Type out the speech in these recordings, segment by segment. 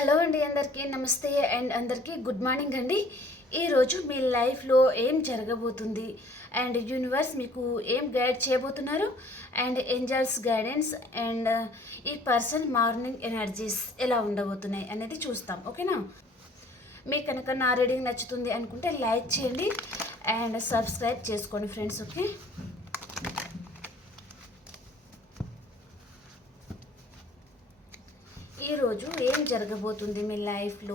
Hello అండి అందరికీ నమస్తే అండ్ అందరికీ గుడ్ మార్నింగ్ అండి. ఈరోజు మీ లైఫ్లో ఏం జరగబోతుంది అండ్ యూనివర్స్ మీకు ఏం గైడ్ చేయబోతున్నారు అండ్ ఏంజల్స్ గైడెన్స్ అండ్ ఈ పర్సన్ మార్నింగ్ ఎనర్జీస్ ఎలా ఉండబోతున్నాయి అనేది చూస్తాం ఓకేనా? మీకు కనుక నా రీడింగ్ నచ్చుతుంది అనుకుంటే లైక్ చేయండి అండ్ సబ్స్క్రైబ్ చేసుకోండి ఫ్రెండ్స్ ఓకే? ఈరోజు ఏం జరగబోతుంది మీ లైఫ్లో?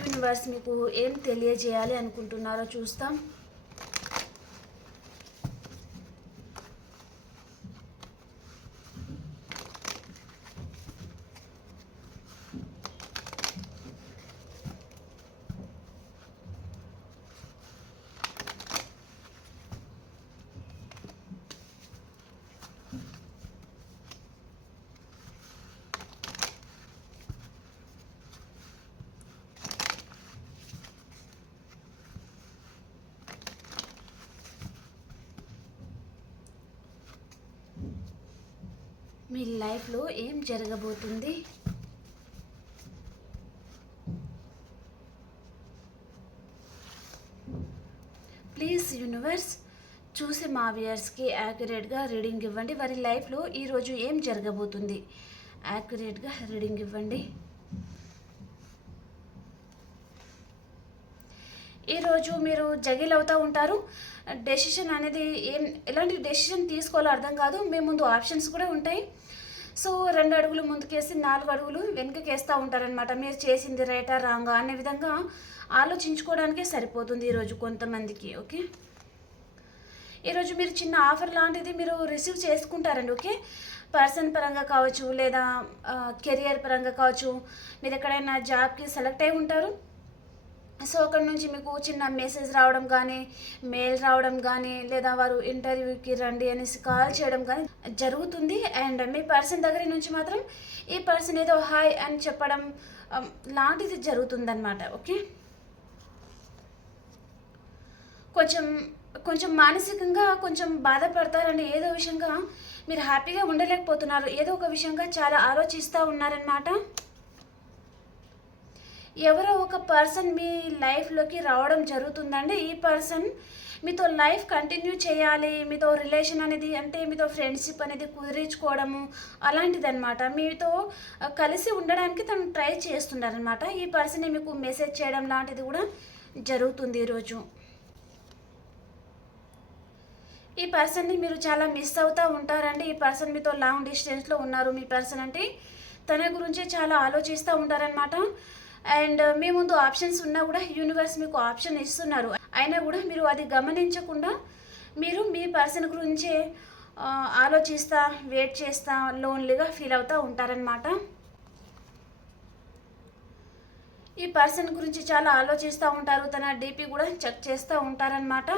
యూనివర్స్ మీకు ఏం తెలియజేయాలి అనుకుంటున్నారో చూస్తాం. మీ లైఫ్లో ఏం జరగబోతుంది? ప్లీజ్ యూనివర్స్ చూసి మా వ్యూయర్స్కి యాక్యురేట్గా రీడింగ్ ఇవ్వండి. వారి లైఫ్లో ఈరోజు ఏం జరగబోతుంది? యాక్యురేట్గా రీడింగ్ ఇవ్వండి. ఈరోజు మీరు జగిల్ అవుతూ ఉంటారు. డెసిషన్ అనేది ఏం ఎలాంటి డెసిషన్ తీసుకోవాలో అర్థం కాదు. మీ ముందు ఆప్షన్స్ కూడా ఉంటాయి. సో రెండు అడుగులు ముందుకేసి నాలుగు అడుగులు వెనుకకేస్తూ ఉంటారనమాట మీరు చేసింది రైటా రాంగా అనే విధంగా ఆలోచించుకోవడానికే సరిపోతుంది ఈరోజు కొంతమందికి ఓకే? ఈరోజు మీరు చిన్న ఆఫర్ లాంటిది మీరు రిసీవ్ చేసుకుంటారండి ఓకే? పర్సన్ పరంగా కావచ్చు లేదా కెరియర్ పరంగా కావచ్చు మీరు ఎక్కడైనా జాబ్కి సెలెక్ట్ అయి ఉంటారు సో అక్కడ నుంచి మీకు చిన్న మెసేజ్ రావడం కానీ మెయిల్ రావడం కానీ లేదా వారు ఇంటర్వ్యూకి రండి అనేసి కాల్ చేయడం కానీ జరుగుతుంది. అండ్ మీ పర్సన్ దగ్గర నుంచి మాత్రం ఈ పర్సన్ ఏదో హాయ్ అని చెప్పడం లాంటిది లాంటిది జరుగుతుందన్నమాట ఓకే కొంచెం కొంచెం మానసికంగా కొంచెం బాధపడతారని ఏదో విషయంగా మీరు హ్యాపీగా ఉండలేకపోతున్నారు. ఏదో ఒక విషయంగా చాలా ఆలోచిస్తూ ఉన్నారనమాట ఎవరో ఒక పర్సన్ మీ లైఫ్లోకి రావడం జరుగుతుందండి. ఈ పర్సన్ మీతో లైఫ్ కంటిన్యూ చేయాలి మీతో రిలేషన్ అనేది అంటే మీతో ఫ్రెండ్షిప్ అనేది కుదిరించుకోవడము అలాంటిదన్నమాట. మీతో కలిసి ఉండడానికి తను ట్రై చేస్తున్నారనమాట ఈ పర్సన్ మీకు మెసేజ్ చేయడం లాంటిది కూడా జరుగుతుంది ఈరోజు. ఈ పర్సన్ని మీరు చాలా మిస్ అవుతూ ఉంటారండి. ఈ పర్సన్ మీతో లాంగ్ డిస్టెన్స్లో ఉన్నారు. మీ పర్సన్ అంటే తన గురించి చాలా ఆలోచిస్తూ ఉంటారనమాట అండ్ మీ ముందు ఆప్షన్స్ ఉన్నా కూడా యూనివర్స్ మీకు ఆప్షన్ ఇస్తున్నారు. అయినా కూడా మీరు అది గమనించకుండా మీరు మీ పర్సన్ గురించే ఆలోచిస్తా వెయిట్ చేస్తా లోన్లీగా ఫీల్ అవుతూ ఉంటారనమాట ఈ పర్సన్ గురించి చాలా ఆలోచిస్తూ ఉంటారు. తన డీపీ కూడా చెక్ చేస్తూ ఉంటారనమాట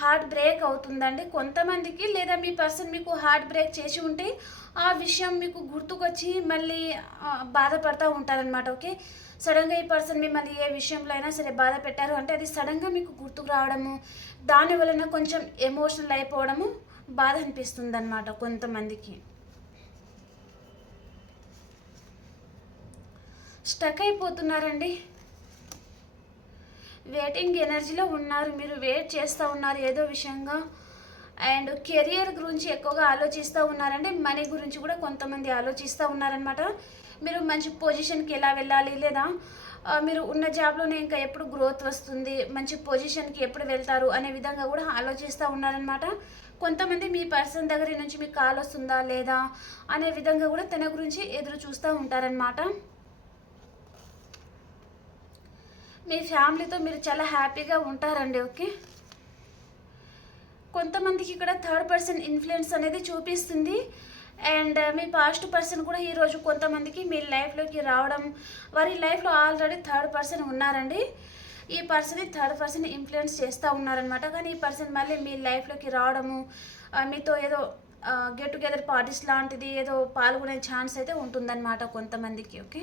హార్ట్ బ్రేక్ అవుతుందండి. కొంతమందికి లేదా మీ పర్సన్ మీకు హార్ట్ బ్రేక్ చేసి ఉంటే ఆ విషయం మీకు గుర్తుకొచ్చి మళ్ళీ బాధపడుతూ ఉంటారనమాట ఓకే? సడన్గా ఈ పర్సన్ మిమ్మల్ని ఏ విషయంలో అయినా సరే బాధ పెట్టారు అంటే అది సడన్గా మీకు గుర్తుకు రావడము దాని వలన కొంచెం ఎమోషనల్ అయిపోవడము బాధ అనిపిస్తుంది అనమాట కొంతమందికి. స్టక్ అయిపోతున్నారండి. వెయిటింగ్ ఎనర్జీలో ఉన్నారు మీరు వెయిట్ చేస్తూ ఉన్నారు ఏదో విషయంగా. అండ్ కెరియర్ గురించి ఎక్కువగా ఆలోచిస్తూ ఉన్నారంటే మనీ గురించి కూడా కొంతమంది ఆలోచిస్తూ ఉన్నారనమాట మీరు మంచి పొజిషన్కి ఎలా వెళ్ళాలి లేదా మీరు ఉన్న జాబ్లోనే ఇంకా ఎప్పుడు గ్రోత్ వస్తుంది మంచి పొజిషన్కి ఎప్పుడు వెళ్తారు అనే విధంగా కూడా ఆలోచిస్తూ ఉన్నారనమాట కొంతమంది మీ పర్సన్ దగ్గర నుంచి మీకు కాల్ వస్తుందా లేదా అనే విధంగా కూడా తన గురించి ఎదురు చూస్తూ ఉంటారనమాట మీ ఫ్యామిలీతో మీరు చాలా హ్యాపీగా ఉంటారండి ఓకే? కొంతమందికి ఇక్కడ థర్డ్ పర్సన్ ఇన్ఫ్లుయెన్స్ అనేది చూపిస్తుంది. అండ్ మీ పాస్ట్ పర్సన్ కూడా ఈరోజు కొంతమందికి మీ లైఫ్లోకి రావడం వారి లైఫ్లో ఆల్రెడీ థర్డ్ పర్సన్ ఉన్నారండి. ఈ పర్సన్ థర్డ్ పర్సన్ ఇన్ఫ్లుయెన్స్ చేస్తూ ఉన్నారనమాట కానీ ఈ పర్సన్ మళ్ళీ మీ లైఫ్లోకి రావడము మీతో ఏదో గెట్ టుగెదర్ పార్టీస్ లాంటిది ఏదో పాల్గొనే ఛాన్స్ అయితే ఉంటుందన్నమాట కొంతమందికి ఓకే?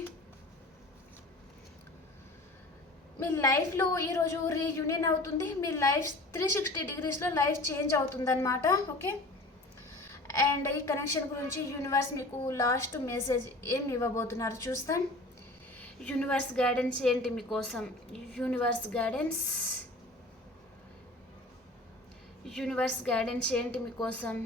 మీ లైఫ్లో ఈరోజు రీయూనియన్ అవుతుంది. మీ లైఫ్ త్రీ సిక్స్టీ డిగ్రీస్లో లైఫ్ చేంజ్ అవుతుందన్నమాట ఓకే? అండ్ ఈ కనెక్షన్ గురించి యూనివర్స్ మీకు లాస్ట్ మెసేజ్ ఏం ఇవ్వబోతున్నారు చూస్తాం. యూనివర్స్ గైడెన్స్ ఏంటి మీకోసం? యూనివర్స్ గైడెన్స్ యూనివర్స్ గైడెన్స్ ఏంటి మీకోసం?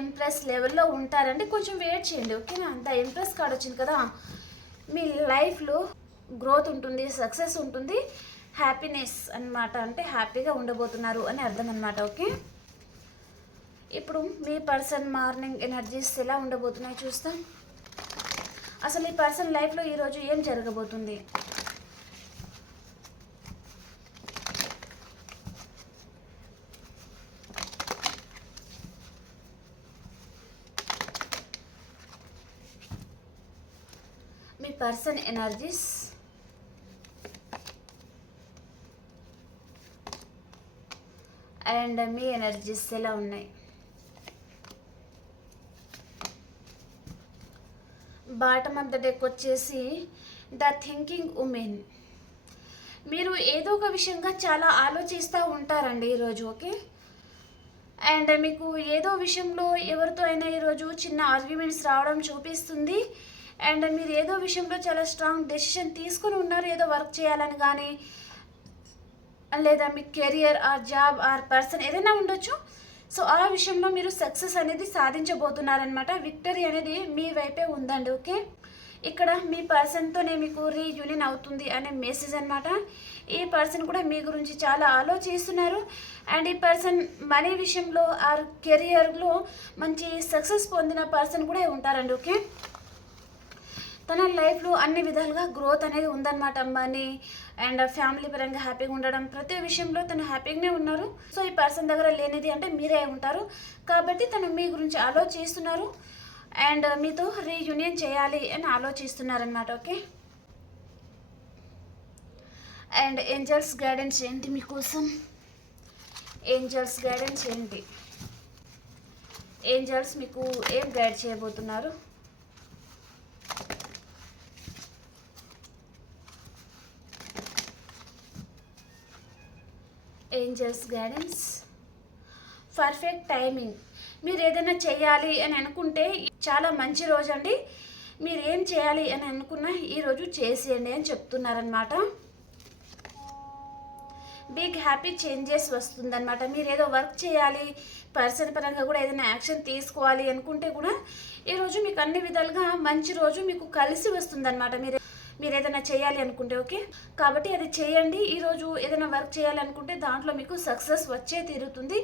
ఎంప్రెస్ లెవెల్లో ఉంటారండి. కొంచెం వెయిట్ చేయండి ఓకేనా? అంత ఎంప్రెస్ కార్డ్ వచ్చింది కదా. మీ లైఫ్లో గ్రోత్ ఉంటుంది సక్సెస్ ఉంటుంది హ్యాపీనెస్ అన్నమాట. అంటే హ్యాపీగా ఉండబోతున్నారు అని అర్థం అనమాట ఓకే? ఇప్పుడు మీ పర్సన్ మార్నింగ్ ఎనర్జీస్ ఎలా ఉండబోతున్నాయి చూస్తాం. అసలు ఈ పర్సన్ లైఫ్లో ఈరోజు ఏం జరగబోతుంది? మీ పర్సన్ ఎనర్జీస్? అండ్ మీ ఎనర్జీస్ ఎలా ఉన్నాయి? బాటమ్ ఆఫ్ ద డెక్ వచ్చేసి ద థింకింగ్ ఉమెన్. మీరు ఏదో ఒక విషయంగా చాలా ఆలోచిస్తూ ఉంటారండి ఈరోజు ఓకే? అండ్ మీకు ఏదో విషయంలో ఎవరితో అయినా ఈరోజు చిన్న ఆర్గ్యుమెంట్స్ రావడం చూపిస్తుంది. అండ్ మీరు ఏదో విషయంలో చాలా స్ట్రాంగ్ డెసిషన్ తీసుకుని ఉన్నారు ఏదో వర్క్ చేయాలని కానీ లేదా మీ career or job or person ఏదైనా ఉండొచ్చు. సో ఆ విషయంలో మీరు సక్సెస్ అనేది సాధించబోతున్నారనమాట విక్టరీ అనేది మీ వైపే ఉందండి ఓకే ఇక్కడ మీ పర్సన్తోనే మీకు రీయూనియన్ అవుతుంది అనే మెసేజ్ అనమాట ఈ పర్సన్ కూడా మీ గురించి చాలా ఆలోచిస్తున్నారు. అండ్ ఈ పర్సన్ మనీ విషయంలో ఆర్ కెరియర్లో మంచి సక్సెస్ పొందిన పర్సన్ కూడా ఉంటారండి ఓకే తన లైఫ్లో అన్ని విధాలుగా గ్రోత్ అనేది ఉందన్నమాట మనీ అండ్ ఫ్యామిలీ పరంగా హ్యాపీగా ఉండడం ప్రతి విషయంలో తను హ్యాపీగానే ఉన్నారు. సో ఈ పర్సన్ దగ్గర లేనిది అంటే మీరే ఉంటారు. కాబట్టి తను మీ గురించి ఆలోచిస్తున్నారు. అండ్ మీతో రీయూనియన్ చేయాలి అని ఆలోచిస్తున్నారనమాట ఓకే? అండ్ ఏంజల్స్ గైడెన్స్ ఏంటి మీకోసం? ఏంజల్స్ గైడెన్స్ ఏంటి? ఏంజల్స్ మీకు ఏం గైడ్ చేయబోతున్నారు? ఏంజల్స్ గైడెన్స్ పర్ఫెక్ట్ టైమింగ్ మీరు ఏదైనా చేయాలి అని అనుకుంటే చాలా మంచి రోజు అండి. మీరు ఏం చేయాలి అని అనుకున్నా ఈరోజు చేసేయండి అని చెప్తున్నారనమాట బిగ్ హ్యాపీ చేంజెస్ వస్తుందన్నమాట. మీరు ఏదో వర్క్ చేయాలి పర్సన్ పరంగా కూడా ఏదైనా యాక్షన్ తీసుకోవాలి అనుకుంటే కూడా ఈరోజు మీకు అన్ని విధాలుగా మంచి రోజు మీకు కలిసి వస్తుందన్నమాట. మీరు మీరు ఏదైనా చేయాలి అనుకుంటే ఓకే? కాబట్టి అది చేయండి. ఈరోజు ఏదైనా వర్క్ చేయాలి అనుకుంటే దాంట్లో మీకు సక్సెస్ వచ్చే తీరుతుంది.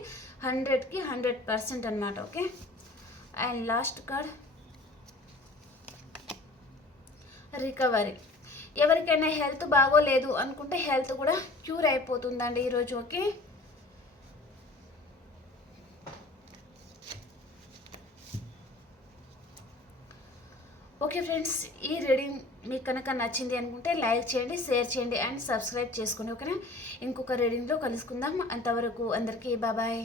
హండ్రెడ్కి హండ్రెడ్ పర్సెంట్ అనమాట okay? And last card. Recovery. ఎవరికైనా హెల్త్ బాగోలేదు అనుకుంటే హెల్త్ కూడా క్యూర్ అయిపోతుందండి ఈరోజు ఓకే? ఓకే ఫ్రెండ్స్ ఈ రీడింగ్ మీకు కనుక నచ్చింది అనుకుంటే లైక్ చేయండి షేర్ చేయండి అండ్ సబ్స్క్రైబ్ చేసుకోండి ఓకేనా ఇంకొక రీడింగ్లో కలుసుకుందాం. అంతవరకు అందరికీ బాబాయ్